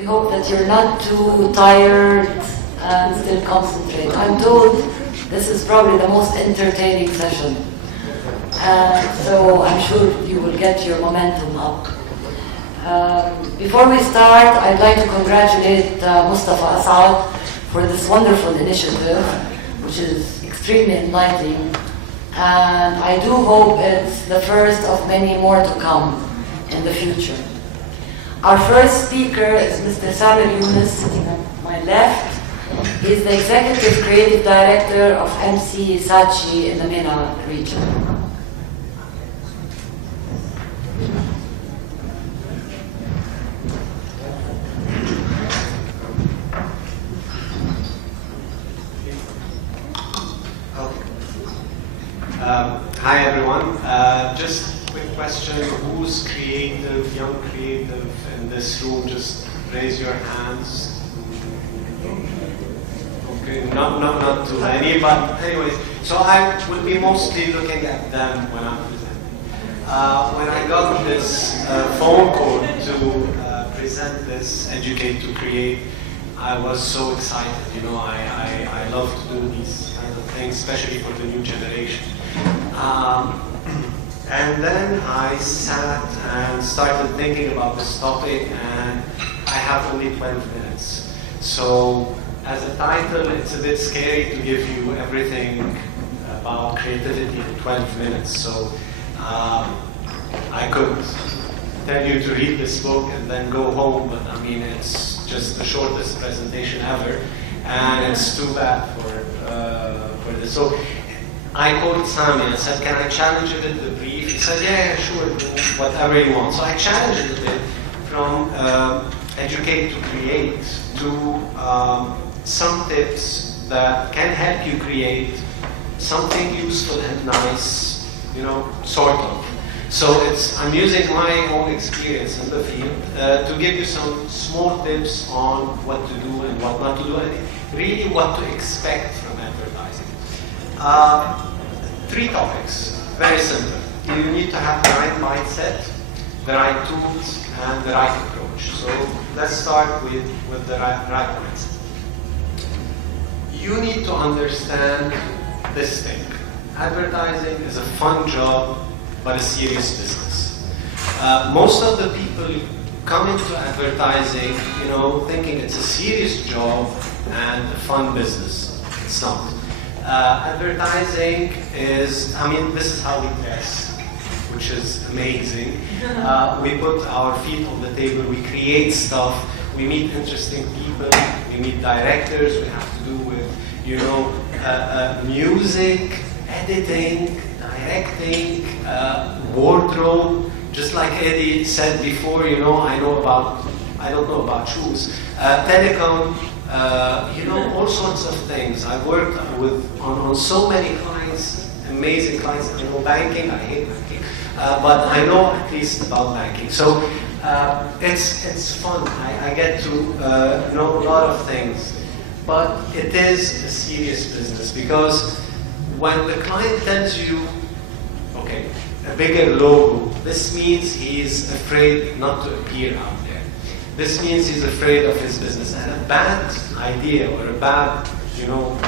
We hope that you're not too tired and still concentrate. I'm told this is probably the most entertaining session. So I'm sure you will get your momentum up. Before we start, I'd like to congratulate Mustafa Asad for this wonderful initiative, which is extremely enlightening. And I do hope it's the first of many more to come in the future. Our first speaker is Mr. Younes, sitting on my left. He's the Executive Creative Director of MC Saatchi in the MENA region. Hi everyone. Just a quick question. Who's creative, young creative in this room? Just raise your hands. Okay, not too many, but anyways. So I will be mostly looking at them when I'm presenting. When I got this phone call to present this Educate to Create, I was so excited. You know, I love to do these kind of things, especially for the new generation. And then I sat and started thinking about this topic, and I have only 12 minutes. So as a title, it's a bit scary to give you everything about creativity in 12 minutes. So I could tell you to read this book and then go home, but I mean, it's just the shortest presentation ever, and it's too bad for this. So I called Sami and said, can I challenge a bit the brief? He said, yeah, sure, whatever you want. So I challenged it a bit from Educate to Create to some tips that can help you create something useful and nice, you know, sort of. So I'm using my own experience in the field to give you some small tips on what to do and what not to do, and really what to expect from advertising. 3 topics, very simple. You need to have the right mindset, the right tools, and the right approach. So let's start with the right mindset. You need to understand this thing. Advertising is a fun job, but a serious business. Most of the people come into advertising, you know, thinking it's a serious job and a fun business. It's not. Advertising is, I mean, this is how we dress, which is amazing. We put our feet on the table, we create stuff, we meet interesting people, we meet directors, we have to do with, you know, music, editing, directing, wardrobe. Just like Eddie said before, you know, I don't know about shoes, telecom, you know, all sorts of things. I've worked on so many clients, amazing clients. I know banking, I hate banking, but I know at least about banking. So it's fun. I get to know a lot of things, but it is a serious business, because when the client tells you, okay, a bigger logo, this means he's afraid not to appear out there. This means he's afraid of his business, and a bad idea or a bad, you know,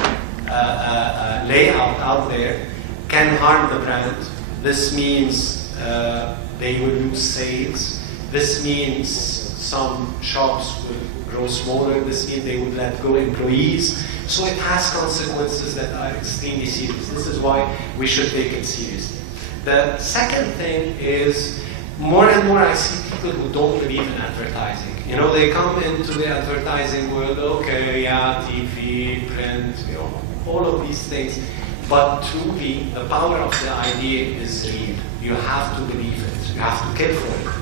layout out there can harm the brand. This means they will lose sales. This means some shops will grow smaller. This means they would let go employees. So it has consequences that are extremely serious. This is why we should take it seriously. The second thing is, more and more I see people who don't believe in advertising. You know, they come into the advertising world, okay, yeah, TV, print, you know, all of these things. But truly, the power of the idea is real. You have to believe it. You have to kill for it.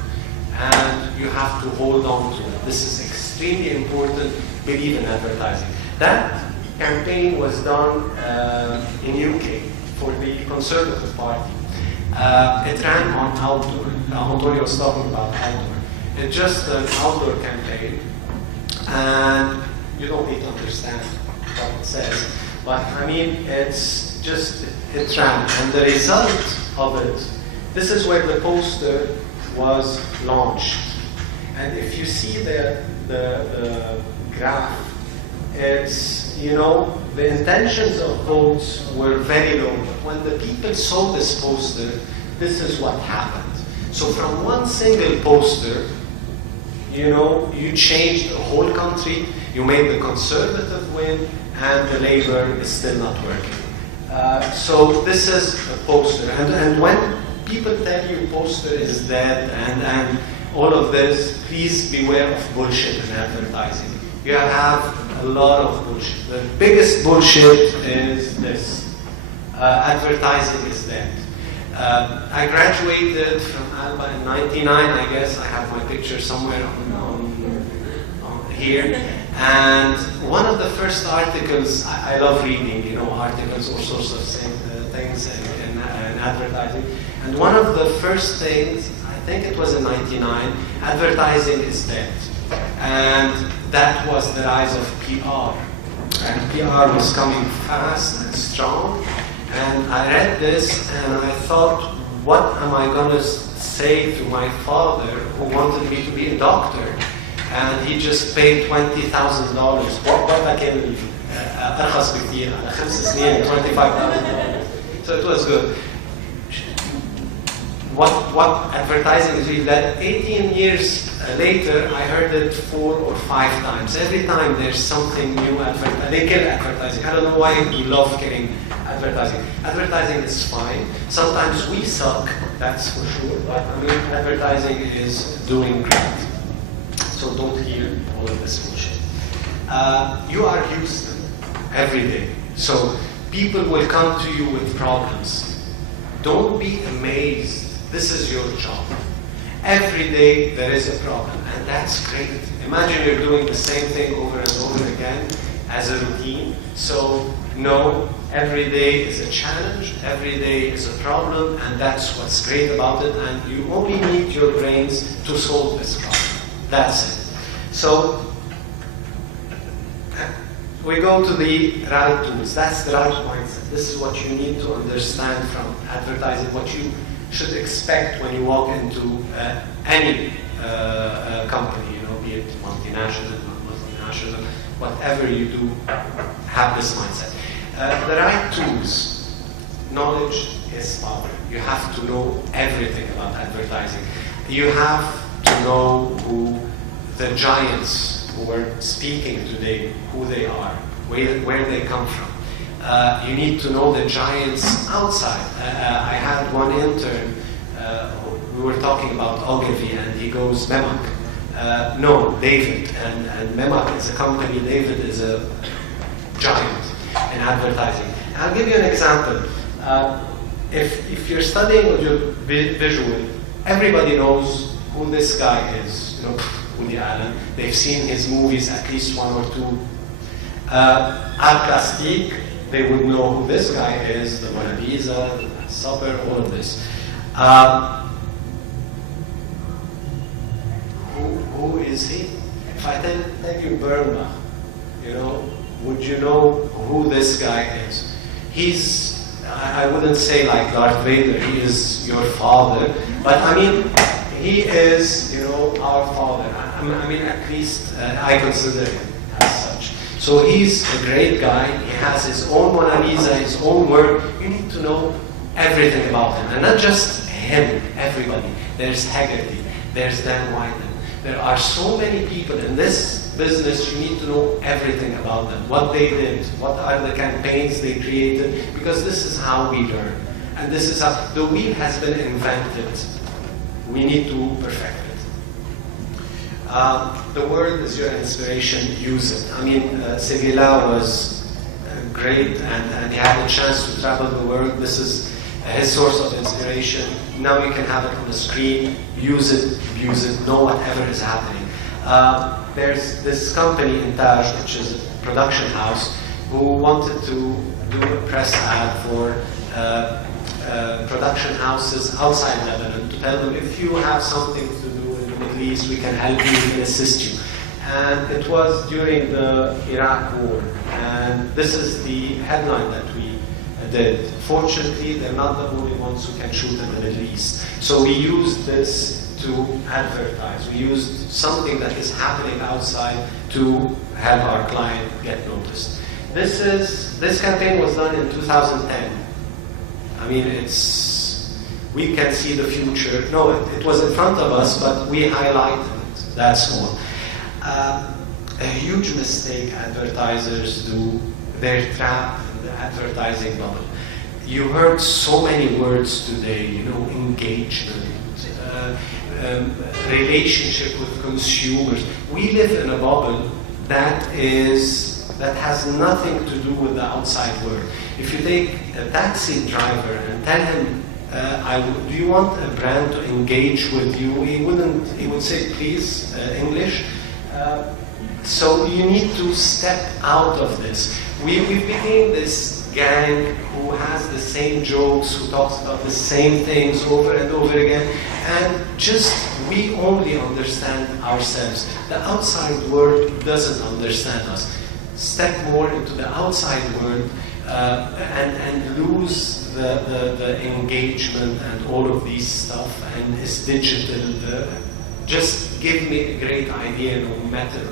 And you have to hold on to it. This is extremely important. Believe in advertising. That campaign was done in UK for the Conservative Party. It ran on outdoor. Antonio was talking about outdoor. It's just an outdoor campaign, and you don't need to understand what it says. But I mean, it's just, it ran. And the result of it, this is where the poster was launched. And if you see the the graph, it's, you know, the intentions of votes were very low. But when the people saw this poster, this is what happened. So from one single poster, you know, you changed the whole country, you made the conservative win, and the Labour is still not working. So this is a poster. And when people tell you poster is dead and all of this, please beware of bullshit in advertising. You have a lot of bullshit. The biggest bullshit is this. Advertising is dead. I graduated from ALBA in '99, I guess. I have my picture somewhere on here. And one of the first articles, I love reading, you know, articles, all sorts of things in advertising. And one of the first things, I think it was in '99, advertising is dead. And that was the rise of PR. And PR was coming fast and strong. And I read this and I thought, what am I going to say to my father who wanted me to be a doctor? And he just paid $20,000. وقتها كان أرخص بكتير على 5 سنين $25,000. So it was good. What advertising is really that 18 years later, I heard it 4 or 5 times. Every time there's something new, they kill advertising. I don't know why we love killing advertising. Advertising is fine. Sometimes we suck, that's for sure. But I mean, advertising is doing great. So don't hear all of this bullshit. You are Houston every day. So people will come to you with problems. Don't be amazed. This is your job. Every day there is a problem, and that's great. Imagine you're doing the same thing over and over again as a routine. So no, every day is a challenge, every day is a problem, and that's what's great about it, and you only need your brains to solve this problem. That's it. So we go to the right tools. That's the right mindset. This is what you need to understand from advertising, what you should expect when you walk into any company, you know, be it multinational, multinational, whatever you do, have this mindset. The right tools. Knowledge is power. You have to know everything about advertising. You have to know who the giants who are speaking today, who they are, where they come from. You need to know the giants outside. I had one intern, we were talking about Ogilvy, and he goes, Memak. No, David. And Memak is a company, David is a giant in advertising. I'll give you an example. If you're studying audiovisual, everybody knows who this guy is. You know, Woody Allen. They've seen his movies, at least 1 or 2. Art plastique, they would know who this guy is, the Mona Lisa, the Supper, all of this. Who is he? If I tell you Bernbach, you know, would you know who this guy is? He's, I wouldn't say like Darth Vader, he is your father, but I mean, he is, you know, our father. I mean, at least I consider him as such. So he's a great guy. He has his own Mona Lisa, his own work. You need to know everything about him. And not just him, everybody. There's Haggerty. There's Dan Wyden. There are so many people in this business. You need to know everything about them. What they did. What are the campaigns they created. Because this is how we learn. And this is how the wheel has been invented. We need to perfect it. The world is your inspiration, use it. I mean, Segila was great and he had a chance to travel the world. This is his source of inspiration. Now you can have it on the screen, use it, abuse it, know whatever is happening. There's this company in Taj, which is a production house, who wanted to do a press ad for production houses outside Lebanon to tell them, if you have something to do in the Middle East, we can help you, we can assist you. And it was during the Iraq war. And this is the headline that we did. Fortunately, they're not the only ones who can shoot in the Middle East. So we used this to advertise. We used something that is happening outside to help our client get noticed. This campaign was done in 2010. I mean, we can see the future. No, it was in front of us, but we highlighted it. That's all. A huge mistake advertisers do, they're trapped in the advertising bubble. You heard so many words today, you know, engagement, relationship with consumers. We live in a bubble that has nothing to do with the outside world. If you take a taxi driver and tell him, do you want a brand to engage with you? He would say, please, English. So you need to step out of this. We became this gang who has the same jokes, who talks about the same things over and over again, and we only understand ourselves. The outside world doesn't understand us. Step more into the outside world and lose the engagement and all of these stuff, and it's digital. Just give me a great idea, no matter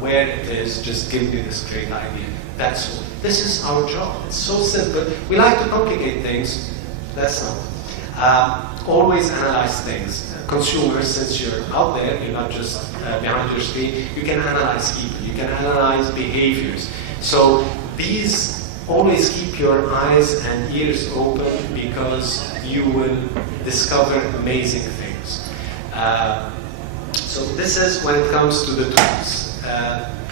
where it is, just give me this great idea. That's all. This is our job. It's so simple. We like to complicate things. That's not. Always analyze things. Consumers, since you're out there, you're not just behind your screen, you can analyze people, you can analyze behaviors. So always keep your eyes and ears open, because you will discover amazing things. So this is when it comes to the tools.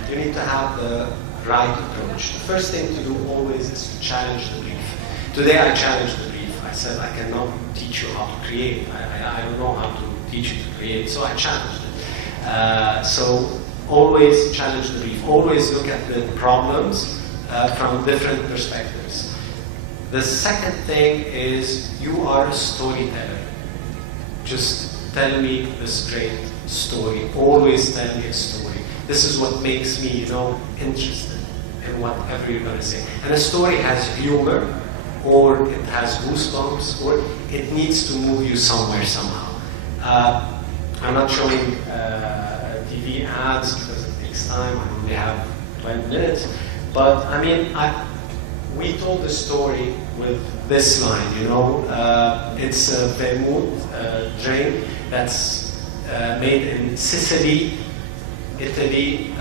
You need to have the right approach. The first thing to do always is to challenge the brief. Today I challenged the brief. I said, I cannot teach you how to create. I don't know how to teach you to create, so I challenged it. So always challenge the brief. Always look at the problems from different perspectives. The second thing is, you are a storyteller. Just tell me the straight story. Always tell me a story. This is what makes me, interested in whatever you're going to say. And a story has humor, or it has goosebumps, or it needs to move you somewhere somehow. I'm not showing TV ads because it takes time. I only have 20 minutes. But I mean, we told the story with this line, it's a vermouth drink that's made in Sicily, Italy.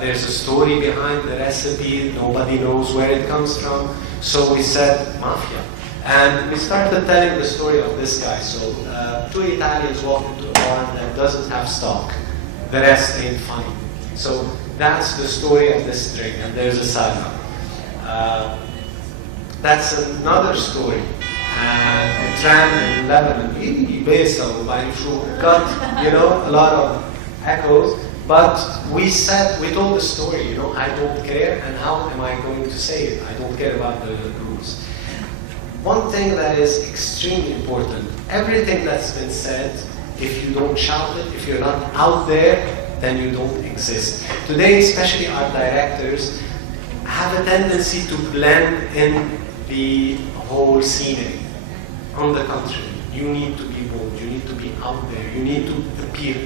There's a story behind the recipe. Nobody knows where it comes from. So we said mafia. And we started telling the story of this guy. So two Italians walk into a barn that doesn't have stock. The rest ain't funny. So that's the story of this drink. And there's a salva. That's another story. It ran in Lebanon. It got, a lot of echoes. But we told the story, I don't care, and how am I going to say it? I don't care about the rules. One thing that is extremely important, everything that's been said, if you don't shout it, if you're not out there, then you don't exist. Today, especially our directors have a tendency to blend in the whole scenery. On the contrary, you need to be bold, you need to be out there, you need to appear.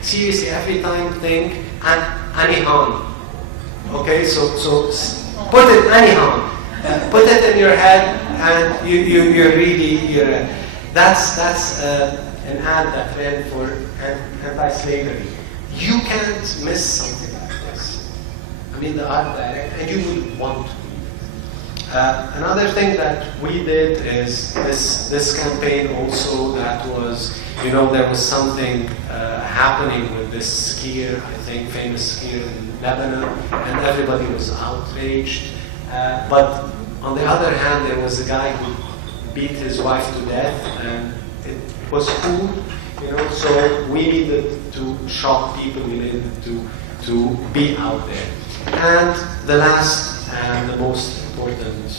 Seriously, every time think, Anihan. Okay, so put it Anihan. Put it in your head, and you're that's an ad that ran for anti-slavery. You can't miss something like this. I mean, the art direct, and you will want to. Another thing that we did is this campaign also, that was, there was something happening with this skier, I think famous skier in Lebanon, and everybody was outraged. But on the other hand, there was a guy who beat his wife to death, and it was cool, so we needed to shock people, we needed to be out there. And the last and the most important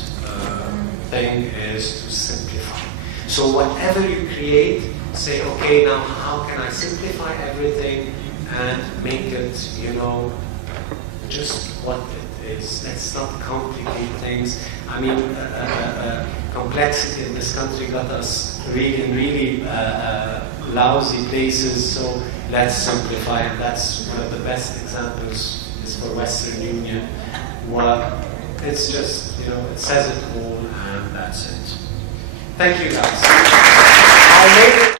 thing is to simplify. So whatever you create, say, okay, now how can I simplify everything and make it, just what it is. Let's not complicate things. I mean, complexity in this country got us really lousy places, so let's simplify. And that's one of the best examples is for Western Union. Well, it's just, it says it all, and that's it. Thank you, guys.